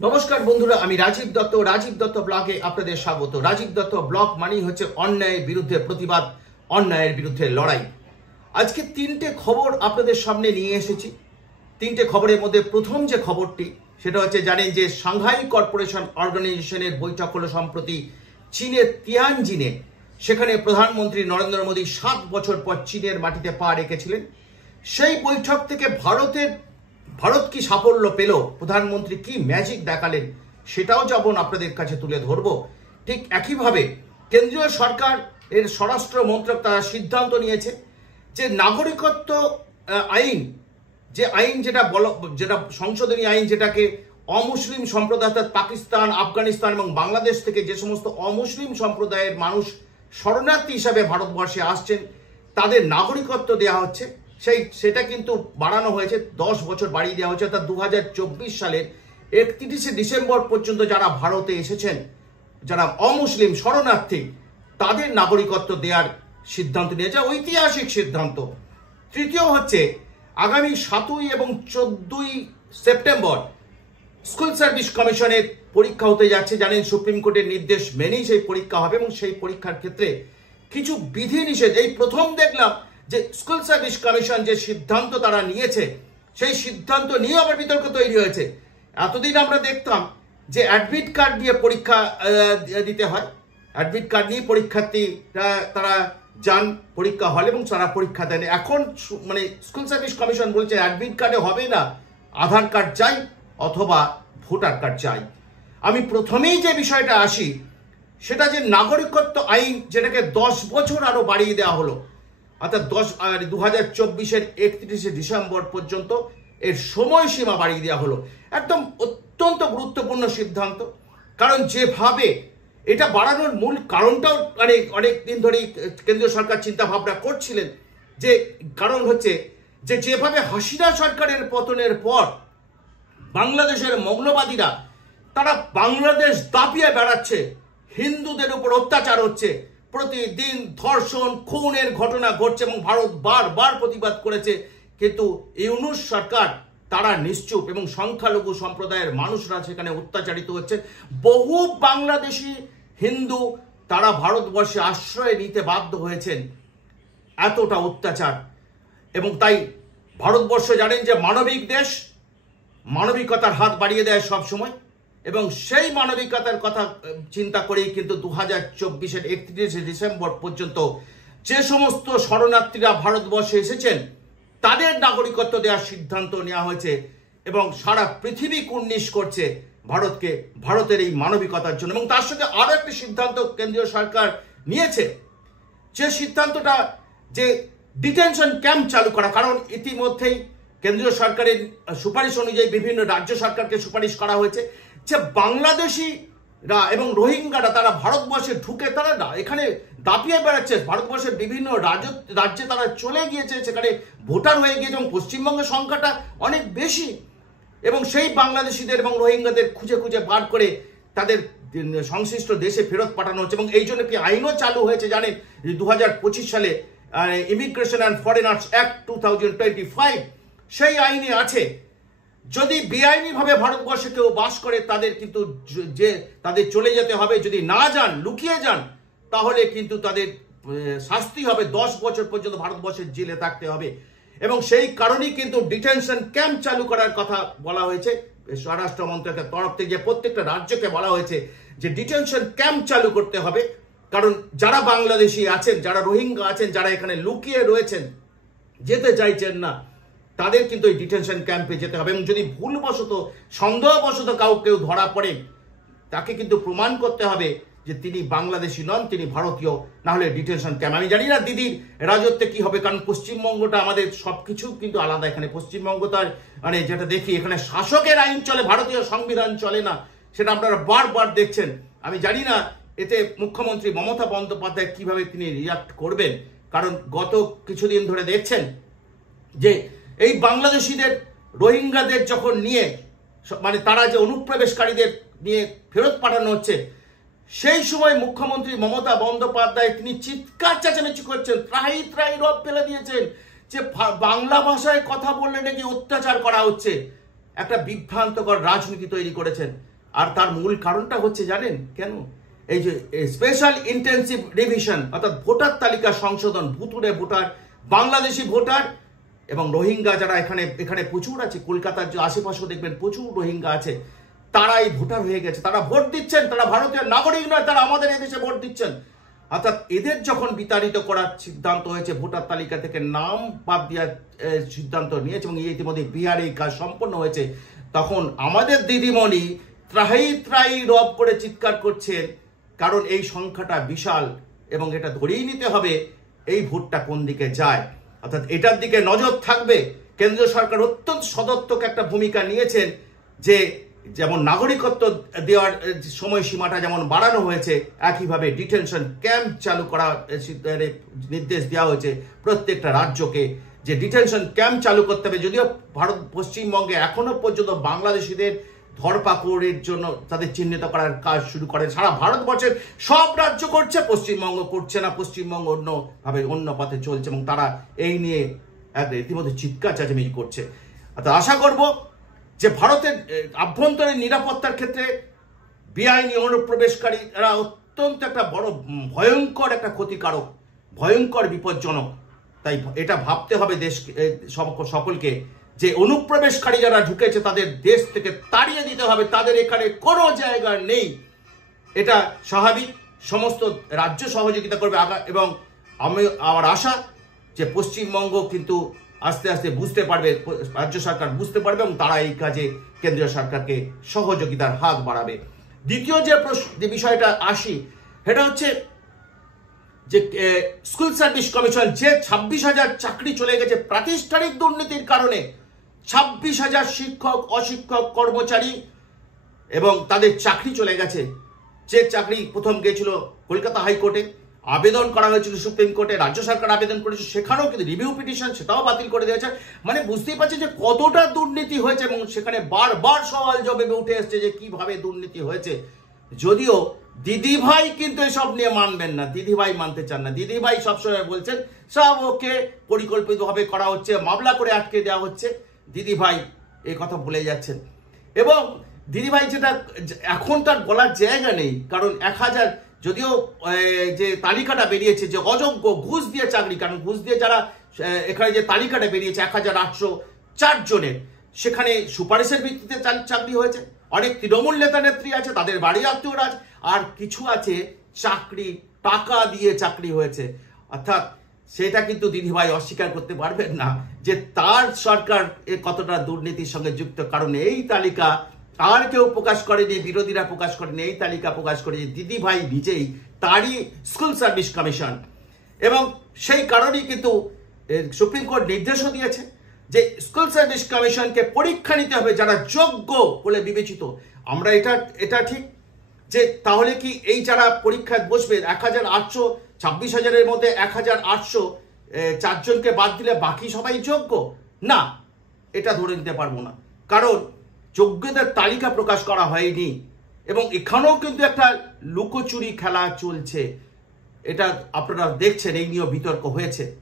নমস্কার বন্ধুরা, আমি রাজীব দত্ত ব্লগে আপনাদের স্বাগত। রাজীব দত্ত ব্লগ মানেই হচ্ছে অন্যায়ের বিরুদ্ধে প্রতিবাদ, অন্যায়ের বিরুদ্ধে লড়াই। আজকে তিনটে খবর আপনাদের সামনে নিয়ে এসেছি। তিনটে খবরের মধ্যে প্রথম যে খবরটি সেটা হচ্ছে, জানেন যে সাংহাই কর্পোরেশন অর্গানাইজেশনের বৈঠক হলো সম্প্রতি চীনের তিয়ানজিনে। সেখানে প্রধানমন্ত্রী নরেন্দ্র মোদী 7 বছর পর চীনের মাটিতে পা রেখেছিলেন। সেই বৈঠক থেকে ভারত কি সাফল্য পেল, প্রধানমন্ত্রী কি ম্যাজিক দেখালেন, সেটাও যেমন আপনাদের কাছে তুলে ধরবো। ঠিক একইভাবে কেন্দ্রীয় সরকার এর স্বরাষ্ট্র মন্ত্রক তারা সিদ্ধান্ত নিয়েছে যে নাগরিকত্ব আইন, যে আইন যেটা সংশোধনী আইন, যেটাকে অমুসলিম সম্প্রদায় অর্থাৎ পাকিস্তান, আফগানিস্তান এবং বাংলাদেশ থেকে যে সমস্ত অমুসলিম সম্প্রদায়ের মানুষ শরণার্থী হিসাবে ভারতবর্ষে আসছেন তাদের নাগরিকত্ব দেওয়া হচ্ছে, সেটা কিন্তু বাড়ানো হয়েছে, 10 বছর বাড়িয়ে দেওয়া হয়েছে। অর্থাৎ 2024 সালের 31শে ডিসেম্বর পর্যন্ত যারা ভারতে এসেছেন, যারা অমুসলিম শরণার্থী, তাদের নাগরিকত্ব দেওয়ার সিদ্ধান্ত নিয়েছে, ঐতিহাসিক সিদ্ধান্ত। তৃতীয় হচ্ছে, আগামী 7 এবং 14 সেপ্টেম্বর স্কুল সার্ভিস কমিশনের পরীক্ষা হতে যাচ্ছে। জানেন সুপ্রিম কোর্টের নির্দেশ মেনেই সেই পরীক্ষা হবে এবং সেই পরীক্ষার ক্ষেত্রে কিছু বিধিনিষেধ, এই প্রথম দেখলাম যে স্কুল সার্ভিস কমিশন যে সিদ্ধান্ত তারা নিয়েছে, সেই সিদ্ধান্ত নিয়ে আবার বিতর্ক তৈরি হয়েছে। এতদিন আমরা দেখতাম যে অ্যাডমিট কার্ড দিয়ে পরীক্ষা দিতে হয়, অ্যাডমিট কার্ড নিয়ে পরীক্ষার্থীরা তারা যান পরীক্ষা হলে এবং তারা পরীক্ষা দেন। এখন মানে স্কুল সার্ভিস কমিশন বলছে অ্যাডমিট কার্ডে হবে না, আধার কার্ড চাই অথবা ভোটার কার্ড চাই। আমি প্রথমেই যে বিষয়টা আসি সেটা যে নাগরিকত্ব আইন, যেটাকে 10 বছর আরো বাড়িয়ে দেওয়া হলো, অর্থাৎ 2024-এর 31শে ডিসেম্বর পর্যন্ত এর সময়সীমা বাড়িয়ে দেওয়া হলো। একদম অত্যন্ত গুরুত্বপূর্ণ সিদ্ধান্ত, কারণ যেভাবে এটা বাড়ানোর মূল কারণটাও অনেক দিন ধরেই কেন্দ্রীয় সরকার চিন্তা ভাবনা করছিলেন। যে কারণ হচ্ছে যে যেভাবে হাসিনা সরকারের পতনের পর বাংলাদেশের মৌলবাদীরা তারা বাংলাদেশ দাপিয়ে বেড়াচ্ছে, হিন্দুদের উপর অত্যাচার হচ্ছে, প্রতিদিন ধর্ষণ খুনের ঘটনা ঘটছে এবং ভারত বারবার প্রতিবাদ করেছে, কিন্তু ইউনূস সরকার তারা নিশ্চুপ এবং সংখ্যালঘু সম্প্রদায়ের মানুষরা সেখানে অত্যাচারিত হচ্ছে। বহু বাংলাদেশি হিন্দু তারা ভারতবর্ষে আশ্রয় নিতে বাধ্য হয়েছেন, এতটা অত্যাচার। এবং তাই ভারতবর্ষ জানেন যে মানবিক দেশ, মানবিকতার হাত বাড়িয়ে দেয় সব সময়, এবং সেই মানবিকতার কথা চিন্তা করেই কিন্তু 2024-এর 31শে ডিসেম্বর পর্যন্ত যে সমস্ত শরণার্থীরা ভারতবর্ষে এসেছেন তাদের নাগরিকত্ব দেওয়ার সিদ্ধান্ত নেওয়া হয়েছে। এবং সারা পৃথিবী কুর্নিশ করছে ভারতকে, ভারতের এই মানবিকতার জন্য। এবং তার সঙ্গে আরো একটি সিদ্ধান্ত কেন্দ্রীয় সরকার নিয়েছে, যে সিদ্ধান্তটা যে ডিটেনশন ক্যাম্প চালু করা। কারণ ইতিমধ্যেই কেন্দ্রীয় সরকারের সুপারিশ অনুযায়ী বিভিন্ন রাজ্য সরকারকে সুপারিশ করা হয়েছে যে বাংলাদেশিরা এবং রোহিঙ্গারা তারা ভারতবর্ষে ঢুকে তারা এখানে দাপিয়ে বেড়াচ্ছে, ভারতবর্ষের বিভিন্ন রাজ্যে তারা চলে গিয়েছে, সেখানে ভোটার হয়ে গিয়েছে এবং পশ্চিমবঙ্গের সংখ্যাটা অনেক বেশি। এবং সেই বাংলাদেশিদের এবং রোহিঙ্গাদের খুঁজে খুঁজে বার করে তাদের সংশ্লিষ্ট দেশে ফেরত পাঠানো হচ্ছে। এবং এই জন্য কি আইনও চালু হয়েছে, জানেন 2025 সালে ইমিগ্রেশন অ্যান্ড ফরেনার্স অ্যাক্ট 2025, সেই আইনে আছে যদি বেআইনিভাবে ভারতবর্ষে কেউ বাস করে তাদের কিন্তু তাদের চলে যেতে হবে, যদি না যান, লুকিয়ে যান, তাহলে কিন্তু তাদের শাস্তি হবে, 10 বছর পর্যন্ত ভারতবর্ষের জেলে থাকতে হবে। এবং সেই কারণেই কিন্তু ডিটেনশন ক্যাম্প চালু করার কথা বলা হয়েছে স্বরাষ্ট্র মন্ত্রকের তরফ থেকে, যে প্রত্যেকটা রাজ্যকে বলা হয়েছে যে ডিটেনশন ক্যাম্প চালু করতে হবে। কারণ যারা বাংলাদেশি আছেন, যারা রোহিঙ্গা আছেন, যারা এখানে লুকিয়ে রয়েছেন, যেতে চাইছেন না, তাদের কিন্তু এই ডিটেনশন ক্যাম্পে যেতে হবে। এবং যদি ভুলবশত সন্দেহবশত কেউ ধরা পড়ে, তাকে কিন্তু প্রমাণ করতে হবে যে তিনি বাংলাদেশি নন, তিনি ভারতীয়, না হলে ডিটেনশন ক্যাম্প। আমি জানি না দিদির রাজত্বে কি হবে, কারণ পশ্চিমবঙ্গটা আমাদের সবকিছু কিন্তু আলাদা। এখানে পশ্চিমবঙ্গ তার মানে যেটা দেখি, এখানে শাসকের আইন চলে, ভারতীয় সংবিধান চলে না, সেটা আপনারা বারবার দেখছেন। আমি জানি না এতে মুখ্যমন্ত্রী মমতা বন্দ্যোপাধ্যায় কিভাবে তিনি রিয়াক্ট করবেন, কারণ গত কিছুদিন ধরে দেখছেন যে এই বাংলাদেশিদের, রোহিঙ্গাদের যখন নিয়ে মানে তারা যে অনুপ্রবেশকারীদের নিয়ে ফেরত পাঠানো হচ্ছে, সেই সময় মুখ্যমন্ত্রী মমতা বন্দ্যোপাধ্যায় তিনি চিৎকার চেঁচামেচি করছেন, ত্রাহি ত্রাহি রব ফেলে দিয়েছেন যে বাংলা ভাষায় কথা বললে নাকি অত্যাচার করা হচ্ছে। একটা বিভ্রান্তকর রাজনীতি তৈরি করেছেন। আর তার মূল কারণটা হচ্ছে জানেন কেন? এই যে স্পেশাল ইন্টেন্সিভ রিভিশন অর্থাৎ ভোটার তালিকা সংশোধন, ভুতুড়ে ভোটার, বাংলাদেশি ভোটার এবং রোহিঙ্গা যারা এখানে প্রচুর আছে, কলকাতার যে আশেপাশেও দেখবেন প্রচুর রোহিঙ্গা আছে, তারাই ভোটার হয়ে গেছে, তারা ভোট দিচ্ছেন, তারা ভারতীয় নাগরিক নয়, তারা আমাদের এদেশে ভোট দিচ্ছেন। অর্থাৎ এদের যখন বিতাড়িত করার সিদ্ধান্ত হয়েছে, ভোটার তালিকা থেকে নাম বাদ দেওয়ার সিদ্ধান্ত নিয়েছে এবং ইতিমধ্যে বিহারে এই কাজ সম্পন্ন হয়েছে, তখন আমাদের দিদিমণি ত্রাহি ত্রাহি রব করে চিৎকার করছেন, কারণ এই সংখ্যাটা বিশাল এবং এটা ধরেই নিতে হবে এই ভোটটা কোন দিকে যায়। অর্থাৎ এটার দিকে নজর থাকবে। কেন্দ্রীয় সরকার অত্যন্ত সদর্থক একটা ভূমিকা নিয়েছেন, যে যেমন নাগরিকত্ব দেওয়ার সময়সীমাটা যেমন বাড়ানো হয়েছে, একইভাবে ডিটেনশন ক্যাম্প চালু করার নির্দেশ দেওয়া হয়েছে প্রত্যেকটা রাজ্যকে, যে ডিটেনশন ক্যাম্প চালু করতে হবে। যদিও পশ্চিমবঙ্গে এখনো পর্যন্ত বাংলাদেশিদের ধরপাকড়ের জন্য তাদের চিহ্নিত করার কাজ শুরু করেন, সারা ভারতবর্ষের সব রাজ্য করছে, পশ্চিমবঙ্গ করছে না। পশ্চিমবঙ্গ অন্যভাবে অন্য পথে চলছে এবং তারা এই নিয়ে ইতিমধ্যে চিৎকার চেঁচামেচি করছে। অর্থাৎ আশা করব যে ভারতের আভ্যন্তরীণ নিরাপত্তার ক্ষেত্রে বেআইনি অনুপ্রবেশকারীরা অত্যন্ত একটা বড় ভয়ঙ্কর একটা ক্ষতিকারক, ভয়ঙ্কর বিপজ্জনক। তাই এটা ভাবতে হবে সকলকে যে অনুপ্রবেশকারী যারা ঢুকেছে তাদের দেশ থেকে তাড়িয়ে দিতে হবে, তাদের এখানে কোনো জায়গা নেই। এটা স্বাভাবিক, সমস্ত রাজ্য সহযোগিতা করবে এবং আমার আশা যে পশ্চিমবঙ্গ কিন্তু আস্তে আস্তে বুঝতে পারবে, রাজ্য সরকার বুঝতে পারবে এবং তারা এই কাজে কেন্দ্রীয় সরকারকে সহযোগিতার হাত বাড়াবে। দ্বিতীয় যে বিষয়টা আসি, সেটা হচ্ছে যে স্কুল সার্ভিস কমিশন যে 26,000 চাকরি চলে গেছে প্রাতিষ্ঠানিক দুর্নীতির কারণে, 26,000 শিক্ষক, অশিক্ষক, কর্মচারী এবং তাদের চাকরি চলে গেছে। যে চাকরি প্রথম গিয়েছিল কলকাতা হাইকোর্টে, আবেদন করা হয়েছিল সুপ্রিম কোর্টে, রাজ্য সরকার আবেদন করেছে, সেখানেও কিন্তু রিভিউ পিটিশন সেটাও বাতিল করে দিয়েছে। মানে বুঝতেই পারছি যে কতটা দুর্নীতি হয়েছে এবং সেখানে বারবার সওয়াল জবাবে উঠে এসছে যে কিভাবে দুর্নীতি হয়েছে। যদিও দিদিভাই কিন্তু এসব নিয়ে মানবেন না, দিদিভাই মানতে চান না। দিদিভাই সবসময় বলছেন সব ওকে পরিকল্পিতভাবে করা হচ্ছে, মামলা করে আটকে দেওয়া হচ্ছে। দিদিভাই এই কথা ভুলে যাচ্ছেন এবং দিদিভাই যেটা এখন তার বলার জায়গা নেই, কারণ 1000 যদিও যে তালিকাটা বেরিয়েছে যে অযোগ্য ঘুষ দিয়ে চাকরি, কারণ ঘুষ দিয়ে যারা এখানে যে তালিকাটা বেরিয়েছে 1804 জনের, সেখানে সুপারিশের ভিত্তিতে চাকরি হয়েছে। অনেক তৃণমূল নেতা নেত্রী আছে, তাদের বাড়ি আত্মীয়রা আছে, আর কিছু আছে চাকরি টাকা দিয়ে চাকরি হয়েছে। অর্থাৎ সেটা কিন্তু দিদিভাই অস্বীকার করতে পারবেন না যে তার সরকার কতটা দুর্নীতির সঙ্গে যুক্ত, কারণ এই তালিকা আর কেউ প্রকাশ করেনি, বিরোধীরা প্রকাশ করেনি, এই তালিকা প্রকাশ করেছে দিদিভাই নিজেই, তারই স্কুল সার্ভিস কমিশন। এবং সেই কারণেই কিন্তু সুপ্রিম কোর্ট নির্দেশও দিয়েছে যে স্কুল সার্ভিস কমিশনকে পরীক্ষা নিতে হবে যারা যোগ্য বলে বিবেচিত। আমরা এটা ঠিক যে তাহলে কি এই যারা পরীক্ষায় বসবে 26,000-এর মধ্যে 1,804 জনকে বাদ দিলে বাকি সবাই যোগ্য? না, এটা ধরে নিতে পারবো না, কারণ যোগ্যদের তালিকা প্রকাশ করা হয়নি এবং এখানেও কিন্তু একটা লুকোচুরি খেলা চলছে। এটা আপনারা দেখছেন, এই নিয়ে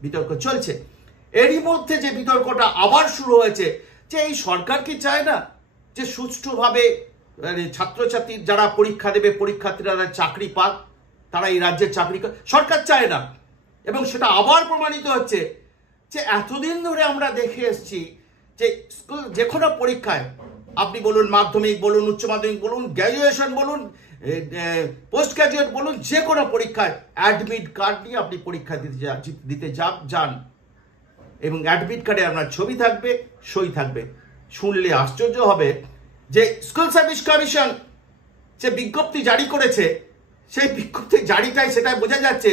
বিতর্ক চলছে। এরই মধ্যে যে বিতর্কটা আবার শুরু হয়েছে যে এই সরকার কি চায় না যে সুষ্ঠুভাবে ছাত্রছাত্রী যারা পরীক্ষা দেবে, পরীক্ষার্থীরা চাকরি পাক, তারা এই রাজ্যের চাকরি সরকার চায় না। এবং সেটা আবার প্রমাণিত হচ্ছে যে এতদিন ধরে আমরা দেখে এসেছি যে স্কুল যে কোনো পরীক্ষায়, আপনি বলুন মাধ্যমিক বলুন, উচ্চ মাধ্যমিক বলুন, গ্র্যাজুয়েশন বলুন, পোস্ট গ্র্যাজুয়েট বলুন, যে কোনো পরীক্ষায় অ্যাডমিট কার্ড নিয়ে আপনি পরীক্ষা দিতে যান এবং অ্যাডমিট কার্ডে আপনার ছবি থাকবে, সই থাকবে। শুনলে আশ্চর্য হবে যে স্কুল সার্ভিস কমিশন যে বিজ্ঞপ্তি জারি করেছে, সেই বিজ্ঞপ্তি জারিটাই সেটাই বোঝা যাচ্ছে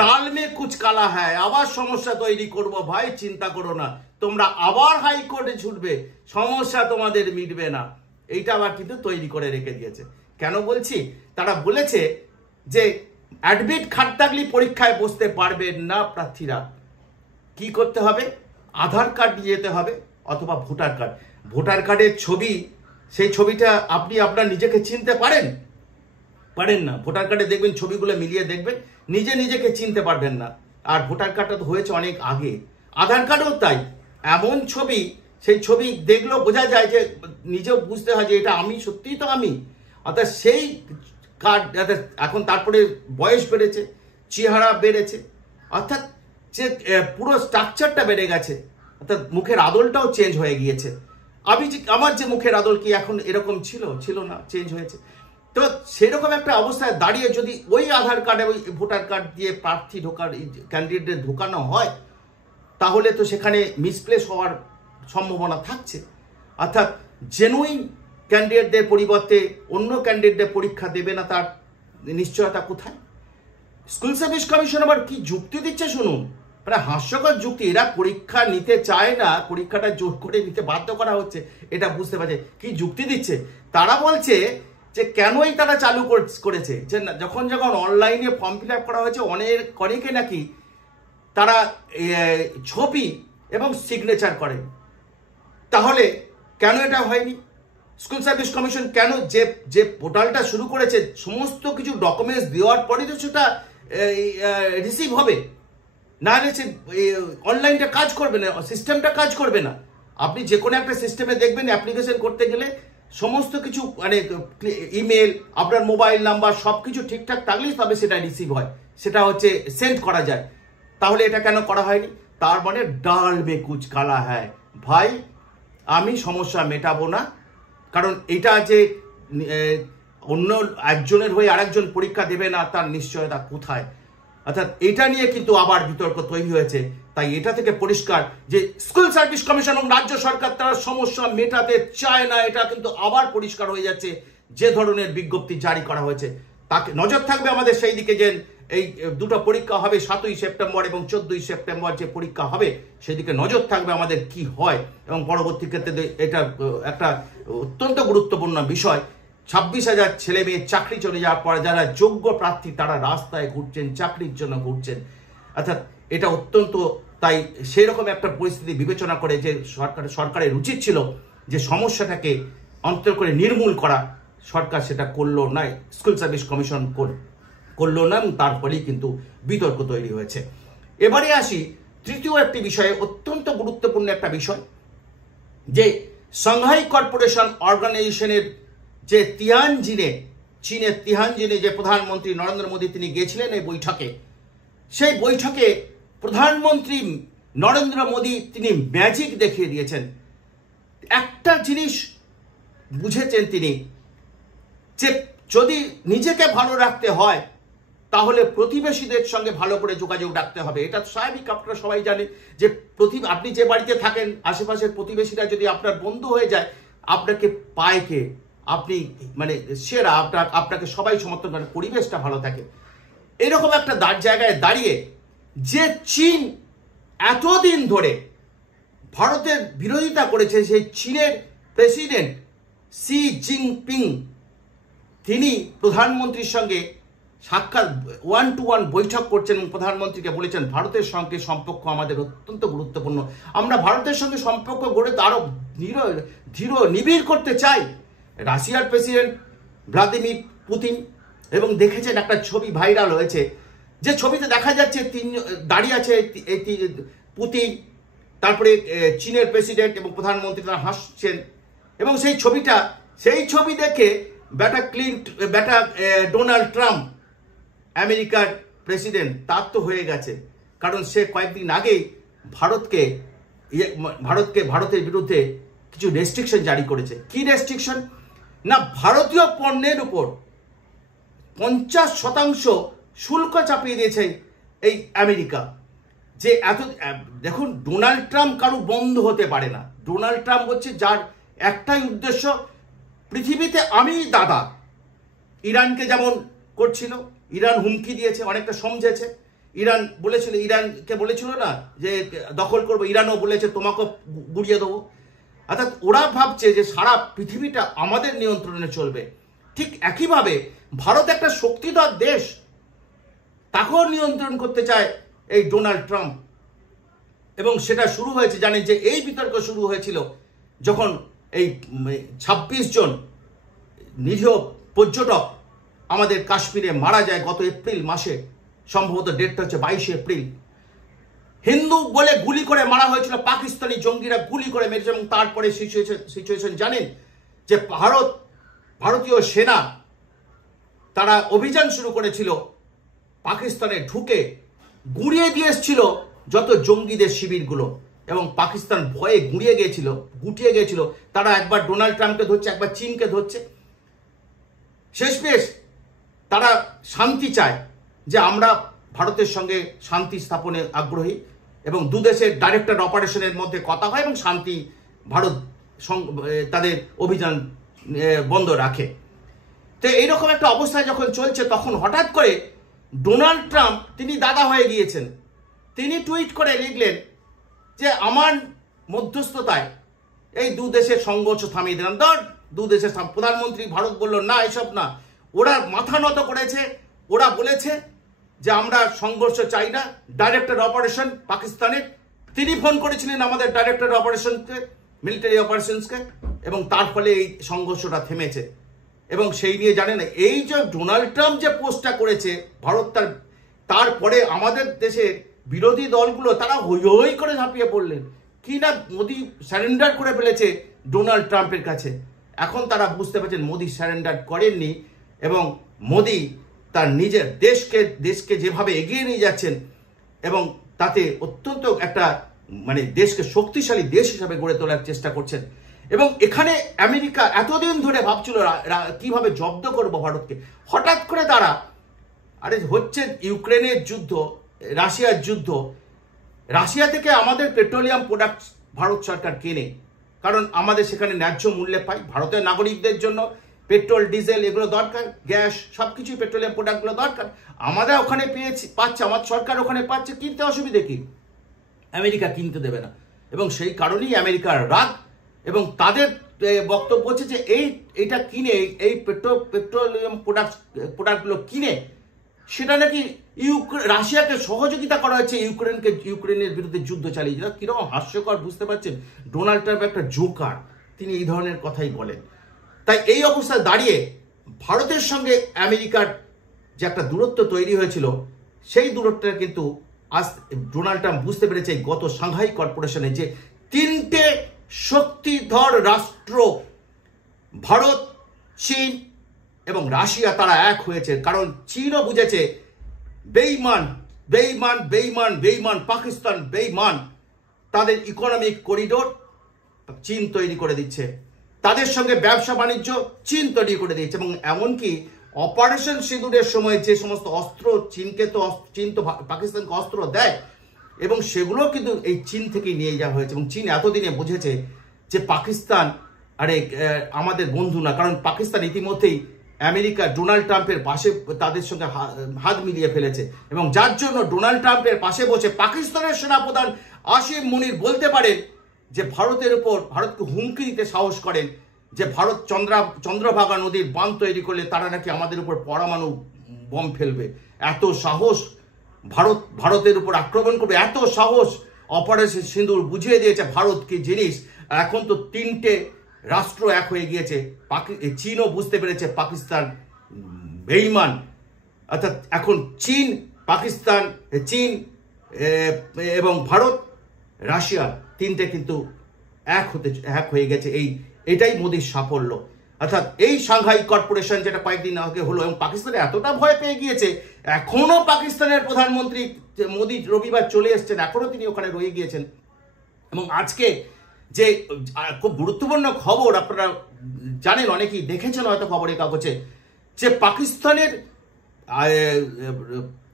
ডাল মে কুচ কালা হ্যায়, আবার সমস্যা তৈরি করব ভাই, চিন্তা করো না, তোমরা আবার হাইকোর্টে ছুটবে, সমস্যা তোমাদের মিটবে না। এইটা আবার কিন্তু তৈরি করে রেখে দিয়েছে। কেন বলছি? তারা বলেছে যে অ্যাডমিট কার্ড থাকলে পরীক্ষায় বসতে পারবেন না প্রার্থীরা। কি করতে হবে? আধার কার্ড নিয়ে যেতে হবে অথবা ভোটার কার্ড। ভোটার কার্ডের ছবি, সেই ছবিটা আপনি আপনার নিজেকে চিনতে পারেন না। ভোটার কার্ডে দেখবেন ছবিগুলো মিলিয়ে দেখবেন, নিজেকে চিনতে পারবেন না। আর ভোটার কার্ডটা তো হয়েছে অনেক আগে, আধার কার্ডও তাই। এমন ছবি সেই ছবি দেখলেও বোঝা যায় যে নিজেও বুঝতে হয় যে এটা আমি, সত্যিই তো আমি। অর্থাৎ সেই কার্ড, এখন তারপরে বয়স বেড়েছে, চেহারা বেড়েছে, অর্থাৎ যে পুরো স্ট্রাকচারটা বেড়ে গেছে, অর্থাৎ মুখের আদলটাও চেঞ্জ হয়ে গিয়েছে। আমার যে মুখের আদল কি এখন এরকম ছিল না, চেঞ্জ হয়েছে। তো সেরকম একটা অবস্থায় দাঁড়িয়ে যদি ওই আধার কার্ড এবং ভোটার কার্ড দিয়ে প্রার্থী ক্যান্ডিডেট ঢোকানো হয়, তাহলে তো সেখানে মিসপ্লেস হওয়ার সম্ভাবনা থাকছে। অর্থাৎ জেনুইন ক্যান্ডিডেটদের পরিবর্তে অন্য ক্যান্ডিডেটদের পরীক্ষা দেবে না, তার নিশ্চয়তা কোথায়? স্কুল সার্ভিস কমিশন আবার কি যুক্তি দিচ্ছে শুনুন, মানে হাস্যকর যুক্তি। এরা পরীক্ষা নিতে চায় না, পরীক্ষাটা জোর করে নিতে বাধ্য করা হচ্ছে, এটা বুঝতে পারছে। কি যুক্তি দিচ্ছে? তারা বলছে যে কেনই তারা চালু করেছে, যে যখন অনলাইনে ফর্ম ফিল আপ করা হয়েছে, অনেকে নাকি তারা ছবি এবং সিগনেচার করেন, তাহলে কেন এটা হয়নি? স্কুল সার্ভিস কমিশন কেন যে পোর্টালটা শুরু করেছে, সমস্ত কিছু ডকুমেন্টস দেওয়ার পরে তো সেটা রিসিভ হবে, নাহলে সে অনলাইনটা কাজ করবে না, সিস্টেমটা কাজ করবে না। আপনি যে কোনো একটা সিস্টেমে দেখবেন অ্যাপ্লিকেশন করতে গেলে সমস্ত কিছু মানে ইমেল, আপনার মোবাইল নাম্বার সব কিছু ঠিকঠাক থাকলেই তবে সেটা রিসিভ হয়, সেটা হচ্ছে সেন্ড করা যায়। তাহলে এটা কেন করা হয়নি? তার মানে ডাল মে কুচ কালা হ্যায় ভাই, আমি সমস্যা মেটাবো না, কারণ এটা যে অন্য একজনের হয়ে আরেকজন পরীক্ষা দেবে না তার নিশ্চয়তা কোথায়? অর্থাৎ এটা নিয়ে কিন্তু আবার বিতর্ক তৈরি হয়েছে। তাই এটা থেকে পরিষ্কার যে স্কুল সার্ভিস কমিশন এবং রাজ্য সরকার তারা সমস্যা মেটাতে চায় না, এটা কিন্তু আবার পরিষ্কার হয়ে যাচ্ছে যে ধরনের বিজ্ঞপ্তি জারি করা হয়েছে। তাকে নজর থাকবে আমাদের সেই দিকে, যে এই দুটো পরীক্ষা হবে 7ই সেপ্টেম্বর এবং 14ই সেপ্টেম্বর যে পরীক্ষা হবে, সেদিকে নজর থাকবে আমাদের কি হয়। এবং পরবর্তী ক্ষেত্রে এটা একটা অত্যন্ত গুরুত্বপূর্ণ বিষয়। 26,000 ছেলে মেয়ে চাকরি চলে যাওয়ার পরে যারা যোগ্য প্রার্থী তারা রাস্তায় ঘুরছেন, চাকরির জন্য ঘুরছেন। অর্থাৎ এটা অত্যন্ত, তাই সেরকম একটা পরিস্থিতি বিবেচনা করে যে সরকারের উচিত ছিল যে সমস্যাটাকে অন্তর করে নির্মূল করা, সরকার সেটা করলো না, স্কুল সার্ভিস কমিশন করলো না, এবং তারপরেই কিন্তু বিতর্ক তৈরি হয়েছে। এবারে আসি তৃতীয় একটি বিষয়ে, অত্যন্ত গুরুত্বপূর্ণ একটা বিষয়, যে সাংহাই কর্পোরেশন অর্গানাইজেশনের যে চীনের তিহানজিনে যে প্রধানমন্ত্রী নরেন্দ্র মোদী তিনি গিয়েছিলেন এই বৈঠকে, সেই বৈঠকে প্রধানমন্ত্রী নরেন্দ্র মোদী তিনি ম্যাজিক দেখিয়ে দিয়েছেন। একটা জিনিস বুঝেছেন তিনি, যে যদি নিজেকে ভালো রাখতে হয় তাহলে প্রতিবেশীদের সঙ্গে ভালো করে যোগাযোগ রাখতে হবে। এটা স্বাভাবিক, আপনারা সবাই জানেন যে আপনি যে বাড়িতে থাকেন আশেপাশের প্রতিবেশীরা যদি আপনার বন্ধু হয়ে যায়, আপনাকে পায় কে? আপনি মানে সেরা, আপনাকে সবাই সমর্থন করে, পরিবেশটা ভালো থাকে। এরকম একটা জায়গায় দাঁড়িয়ে যে চীন এতদিন ধরে ভারতের বিরোধিতা করেছে, সেই চীনের প্রেসিডেন্ট শি জিনপিং তিনি প্রধানমন্ত্রীর সঙ্গে সাক্ষাৎ 1-to-1 বৈঠক করছেন এবং প্রধানমন্ত্রীকে বলেছেন ভারতের সঙ্গে সম্পর্ক আমাদের অত্যন্ত গুরুত্বপূর্ণ, আমরা ভারতের সঙ্গে সম্পর্ক গড়ে আরো নিবিড় করতে চাই। রাশিয়ার প্রেসিডেন্ট ভ্লাদিমির পুতিন, এবং দেখেছেন একটা ছবি ভাইরাল হয়েছে, যে ছবিতে দেখা যাচ্ছে দাঁড়িয়ে আছে পুতিন, তারপরে চীনের প্রেসিডেন্ট এবং প্রধানমন্ত্রী তারা হাসছেন, এবং সেই ছবি দেখে বেটা ডোনাল্ড ট্রাম্প আমেরিকার প্রেসিডেন্ট তার তো হয়ে গেছে, কারণ সে কয়েকদিন আগেই ভারতের বিরুদ্ধে কিছু রেস্ট্রিকশন জারি করেছে। কি রেস্ট্রিকশন? না, ভারতীয় পণ্যের উপর 50% শুল্ক চাপিয়ে দিয়েছে এই আমেরিকা। যে দেখুন, ডোনাল্ড ট্রাম্প কারো বন্ধু হতে পারে না। ডোনাল্ড ট্রাম্প হচ্ছে যার একটাই উদ্দেশ্য, পৃথিবীতে আমি দাদা। ইরানকে যেমন করছিল, ইরান হুমকি দিয়েছে, অনেকটা সমঝেছে। ইরানকে বলেছিল না যে দখল করবো, ইরানও বলেছে তোমাকে গুড়িয়ে দেবো। অর্থাৎ ওরা ভাবছে যে সারা পৃথিবীটা আমাদের নিয়ন্ত্রণে চলবে। ঠিক একইভাবে ভারত একটা শক্তিধর দেশ, তাকেও নিয়ন্ত্রণ করতে চায় এই ডোনাল্ড ট্রাম্প। এবং সেটা শুরু হয়েছে, জানেন যে এই বিতর্ক শুরু হয়েছিল যখন এই 26 জন নিরীহ পর্যটক আমাদের কাশ্মীরে মারা যায় গত এপ্রিল মাসে, সম্ভবত ডেটটা হচ্ছে 22 এপ্রিল। হিন্দু বলে গুলি করে মারা হয়েছিল, পাকিস্তানি জঙ্গিরা গুলি করে মেরেছে। এবং তারপরে সিচুয়েশন জানেন যে ভারতীয় সেনা তারা অভিযান শুরু করেছিল, পাকিস্তানে ঢুকে গুড়িয়ে দিয়ে এসেছিল যত জঙ্গিদের শিবিরগুলো, এবং পাকিস্তান ভয়ে গুটিয়ে গিয়েছিল। তারা একবার ডোনাল্ড ট্রাম্পকে ধরছে, একবার চীনকে ধরছে। শেষমেশ তারা শান্তি চায়, যে আমরা ভারতের সঙ্গে শান্তি স্থাপনে আগ্রহী, এবং দুদেশের ডাইরেক্টর অপারেশনের মধ্যে কথা হয় এবং শান্তি ভারত তাদের অভিযান বন্ধ রাখে। তো এইরকম একটা অবস্থায় যখন চলছে, তখন হঠাৎ করে ডোনাল্ড ট্রাম্প, তিনি দাদা হয়ে গিয়েছেন, তিনি টুইট করে লিখলেন যে আমার মধ্যস্থতায় এই দু দেশের সংঘর্ষ থামিয়ে দিলাম। দু দেশের প্রধানমন্ত্রী ভারত বলল না, এসব না। ওরা মাথা নত করেছে, ওরা বলেছে যে আমরা সংঘর্ষ চাই না। ডাইরেক্টর অপারেশন পাকিস্তানের, তিনি ফোন করেছিলেন আমাদের ডাইরেক্টর অপারেশনকে, মিলিটারি অপারেশনসকে, এবং তার ফলে এই সংঘর্ষটা থেমেছে। এবং সেই নিয়ে জানেন, এই যে ডোনাল্ড ট্রাম্প যে পোস্টটা করেছে ভারত, তারপরে আমাদের দেশের বিরোধী দলগুলো তারা হই হই করে ঝাঁপিয়ে পড়লেন, কি না মোদি স্যারেন্ডার করে ফেলেছে ডোনাল্ড ট্রাম্পের কাছে। এখন তারা বুঝতে পারছেন মোদি স্যারেন্ডার করেননি, এবং মোদি তার নিজের দেশকে যেভাবে এগিয়ে নিয়ে যাচ্ছেন, এবং তাতে অত্যন্ত একটা দেশকে শক্তিশালী দেশ হিসাবে গড়ে তোলার চেষ্টা করছেন। এবং এখানে আমেরিকা এতদিন ধরে ভাবছিল কিভাবে জব্দ করবো ভারতকে, হঠাৎ করে তারা হচ্ছে ইউক্রেনের যুদ্ধ, রাশিয়ার যুদ্ধ, রাশিয়া থেকে আমাদের পেট্রোলিয়াম প্রোডাক্ট ভারত সরকার কেনে, কারণ আমাদের সেখানে ন্যায্য মূল্যে পাই। ভারতের নাগরিকদের জন্য পেট্রোল, ডিজেল এগুলো দরকার, গ্যাস, সবকিছুই পেট্রোলিয়াম প্রোডাক্টগুলো দরকার। আমরা ওখানে পাচ্ছে, আমার সরকার ওখানে পাচ্ছে, কিনতে অসুবিধে কি? আমেরিকা কিনতে দেবে না, এবং সেই কারণেই আমেরিকার রাগ। এবং তাদের বক্তব্য হচ্ছে যে এইটা কিনে, এই পেট্রোলিয়াম প্রোডাক্টগুলো কিনে সেটা নাকি রাশিয়াকে সহযোগিতা করা হয়েছে ইউক্রেনের বিরুদ্ধে যুদ্ধ চালিয়ে যাওয়া। কিরকম হাস্যকর বুঝতে পারছেন? ডোনাল্ড ট্রাম্প একটা জোকার, তিনি এই ধরনের কথাই বলেন। তাই এই অবস্থায় দাঁড়িয়ে ভারতের সঙ্গে আমেরিকার যে একটা দূরত্ব তৈরি হয়েছিল, সেই দূরত্বটা কিন্তু আজ ডোনাল্ড ট্রাম্প বুঝতে পেরেছে গত সাংহাই কর্পোরেশনে যে তিনটে শক্তিধর রাষ্ট্র ভারত, চীন এবং রাশিয়া তারা এক হয়েছে। কারণ চীনও বুঝেছে বেইমান বেইমান বেইমান বেইমান পাকিস্তান বেইমান, তাদের ইকোনমিক করিডোর চীন তৈরি করে দিচ্ছে, তাদের সঙ্গে ব্যবসা বাণিজ্য চীন তৈরি করে দিচ্ছে। এবং এমনকি অপারেশন সিঁদুরের সময় যে সমস্ত অস্ত্র চীন তো পাকিস্তানকে অস্ত্র দেয়, এবং সেগুলো কিন্তু এই চীন থেকেই নিয়ে যাওয়া হয়েছে। এবং চীন এতদিনে বুঝেছে যে পাকিস্তান আমাদের বন্ধু না, কারণ পাকিস্তান ইতিমধ্যেই আমেরিকা ডোনাল্ড ট্রাম্পের পাশে তাদের সঙ্গে হাত মিলিয়ে ফেলেছে। এবং যার জন্য ডোনাল্ড ট্রাম্পের পাশে বসে পাকিস্তানের সেনাপ্রধান আসিম মুনির বলতে পারেন যে ভারতকে হুমকি দিতে সাহস করেন যে ভারত চন্দ্রভাগা নদীর বাঁধ তৈরি করলে তারা নাকি আমাদের উপর পরমাণু বম ফেলবে। এত সাহস ভারতের উপর আক্রমণ করবে, এত সাহস। অপারেশন সিঁদুর বুঝিয়ে দিয়েছে ভারত কি জিনিস। এখন তো তিনটে রাষ্ট্র এক হয়ে গিয়েছে, চীনও বুঝতে পেরেছে পাকিস্তান বেঈমান। অর্থাৎ এখন পাকিস্তান, চীন এবং ভারত, রাশিয়া তিনটে কিন্তু এক হয়ে গেছে। এটাই মোদির সাফল্য। অর্থাৎ এই সাংহাই কর্পোরেশন যেটা কয়েকদিন আগে হলো, এবং পাকিস্তানে এতটা ভয় পেয়ে গিয়েছে, এখনো পাকিস্তানের প্রধানমন্ত্রী মোদি রবিবার চলে এসছেন, এখনো তিনি ওখানে রয়ে গিয়েছেন। এবং আজকে যে খুব গুরুত্বপূর্ণ খবর, আপনারা জানেন, অনেকেই দেখেছেন হয়তো খবরের কাগজে, যে পাকিস্তানের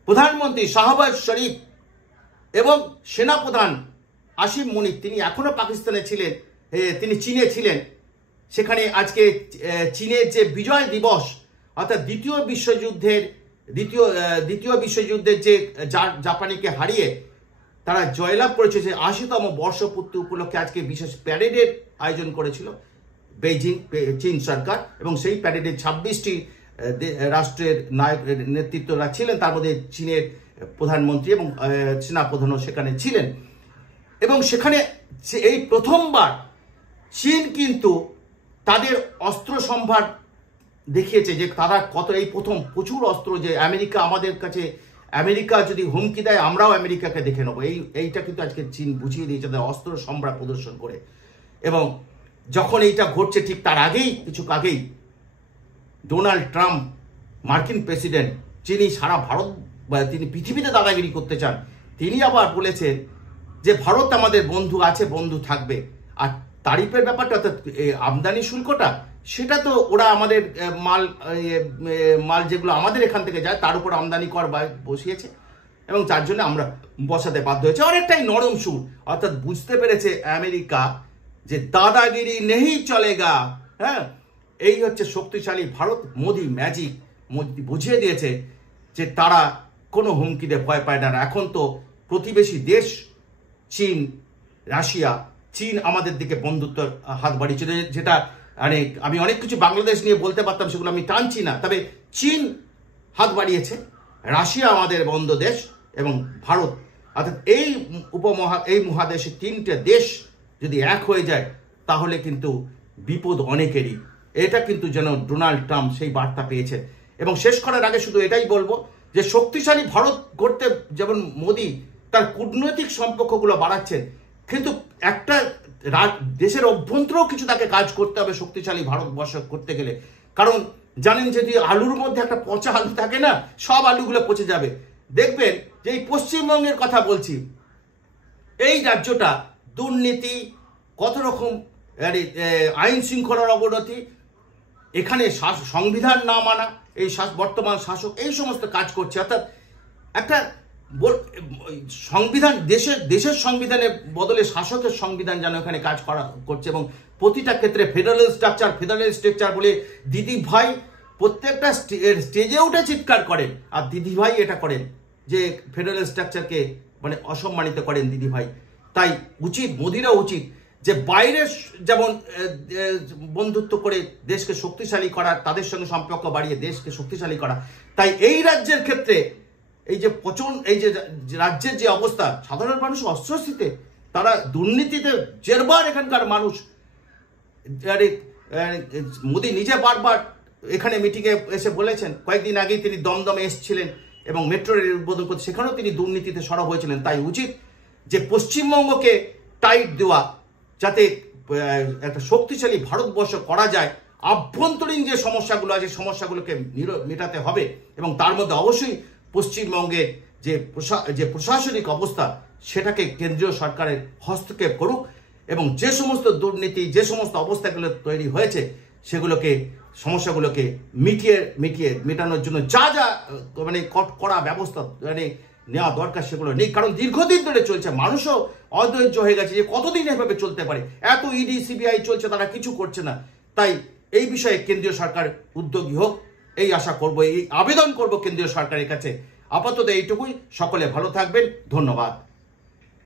প্রধানমন্ত্রী শাহবাজ শরীফ এবং সেনাপ্রধান আসিম মুনির, তিনি এখনো পাকিস্তানে ছিলেন, তিনি চীনে ছিলেন। সেখানে আজকে চীনের যে বিজয় দিবস, অর্থাৎ দ্বিতীয় বিশ্বযুদ্ধের যে জাপানিকে হারিয়ে তারা জয়লাভ করেছে, যে 80তম বর্ষপূর্তি উপলক্ষে আজকে বিশেষ প্যারেডের আয়োজন করেছিল চীন সরকার। এবং সেই প্যারেডে 26টি রাষ্ট্রের নেতৃত্বরা ছিলেন, তার মধ্যে চীনের প্রধানমন্ত্রী এবং সেনাপ্রধানও সেখানে ছিলেন। এবং সেখানে এই প্রথমবার চীন কিন্তু তাদের অস্ত্র সম্ভার দেখিয়েছে, যে তারা এই প্রথম প্রচুর অস্ত্র, যে আমেরিকা আমাদের কাছে আমেরিকা যদি হুমকি দেয় আমরাও আমেরিকাকে দেখে নেবো। এইটা কিন্তু আজকে চীন বুঝিয়ে দিয়েছে তাদের অস্ত্র সম্রাট প্রদর্শন করে। এবং যখন এইটা ঘটছে ঠিক তার কিছু আগেই ডোনাল্ড ট্রাম্প মার্কিন প্রেসিডেন্ট, যিনি সারা ভারত তিনি পৃথিবীতে দাদাগিরি করতে চান, তিনি আবার বলেছেন যে ভারত আমাদের বন্ধু আছে, বন্ধু থাকবে। আর তারিফের ব্যাপারটা অর্থাৎ আমদানি শুল্কটা, সেটা তো ওরা আমাদের মাল যেগুলো আমাদের এখান থেকে যায় তার উপর আমদানি কর বসিয়েছে এবং যার জন্য আমরা বসাতে বাধ্য হয়েছে। অনেকটাই নরম সুর, অর্থাৎ বুঝতে পেরেছে আমেরিকা যে দাদাগিরি নেই চলেগা। হ্যাঁ, এই হচ্ছে শক্তিশালী ভারত। মোদি ম্যাজিক, মোদি বুঝিয়ে দিয়েছে যে তারা কোনো হুমকিতে ভয় পায় না। এখন তো প্রতিবেশী দেশ চীন, রাশিয়া, চীন আমাদের দিকে বন্ধুত্বর হাত বাড়িয়েছিল, যেটা আমি অনেক কিছু বাংলাদেশ নিয়ে বলতে পারতাম, সেগুলো আমি টানছি না। তবে চীন হাত বাড়িয়েছে, রাশিয়া আমাদের বন্ধু দেশ এবং ভারত, অর্থাৎ এই মহাদেশে তিনটে দেশ যদি এক হয়ে যায় তাহলে কিন্তু বিপদ অনেকেরই। এটা কিন্তু যেন ডোনাল্ড ট্রাম্প সেই বার্তা পেয়েছে। এবং শেষ করার আগে শুধু এটাই বলবো যে শক্তিশালী ভারত গড়তে যেমন মোদি তার কূটনৈতিক সম্পর্কগুলো বাড়াচ্ছেন, কিন্তু একটা দেশের অভ্যন্তরেও কিছু তাকে কাজ করতে হবে শক্তিশালী ভারতবর্ষ করতে গেলে। কারণ জানেন, যদি আলুর মধ্যে একটা পচা আলু থাকে না, সব আলুগুলো পচে যাবে। দেখবেন যে এই পশ্চিমবঙ্গের কথা বলছি, এই রাজ্যটা দুর্নীতি, কত রকম আইন শৃঙ্খলার অবনতি, এখানে সংবিধান না মানা এই বর্তমান শাসক এই সমস্ত কাজ করছে। অর্থাৎ একটা সংবিধান, দেশের সংবিধানের বদলে শাসকের সংবিধান যেন এখানে কাজ করছে। এবং প্রতিটা ক্ষেত্রে ফেডারেল স্ট্রাকচার বলে দিদি ভাই প্রত্যেকটা স্টেজে উঠে চিৎকার করেন, আর দিদি ভাই এটা করেন যে ফেডারেল স্ট্রাকচারকে মানে অসম্মানিত করেন দিদি ভাই। তাই উচিত, মোদিরা উচিত যে বাইরে যেমন বন্ধুত্ব করে দেশকে শক্তিশালী করা, তাদের সঙ্গে সম্পর্ক বাড়িয়ে দেশকে শক্তিশালী করা, তাই এই রাজ্যের ক্ষেত্রে এই যে রাজ্যের যে অবস্থা, সাধারণ মানুষ অস্বস্তিতে, তারা দুর্নীতিতে জেরবার এখানকার মানুষ। মোদি নিজে বারবার এখানে মিটিংয়ে এসে বলেছেন, কয়েকদিন আগেই তিনি দমদমে এসেছিলেন এবং মেট্রো রেল উদ্বোধন করতে, সেখানেও তিনি দুর্নীতিতে সরব হয়েছিলেন। তাই উচিত যে পশ্চিমবঙ্গকে টাইট দেওয়া, যাতে একটা শক্তিশালী ভারতবর্ষ করা যায়। আভ্যন্তরীণ যে সমস্যাগুলো আছে সমস্যাগুলোকে মেটাতে হবে এবং তার মধ্যে অবশ্যই পশ্চিমবঙ্গের যে প্রশাসনিক অবস্থা সেটাকে কেন্দ্রীয় সরকারের হস্তক্ষেপ করুক এবং যে সমস্ত দুর্নীতি, যে সমস্ত অবস্থাগুলো তৈরি হয়েছে সমস্যাগুলোকে মেটানোর জন্য যা মানে কড়া ব্যবস্থা নেওয়া দরকার সেগুলো নেই। কারণ দীর্ঘদিন ধরে চলছে, মানুষও অধৈর্য হয়ে গেছে যে কতদিন এভাবে চলতে পারে, এত ইডি সিবিআই চলছে, তারা কিছু করছে না। তাই এই বিষয়ে কেন্দ্রীয় সরকার উদ্যোগী হোক, এই আশা করব, এই আবেদন করব কেন্দ্রীয় সরকারের কাছে। আপাতত এইটুকুই। সকলে ভালো থাকবেন, ধন্যবাদ।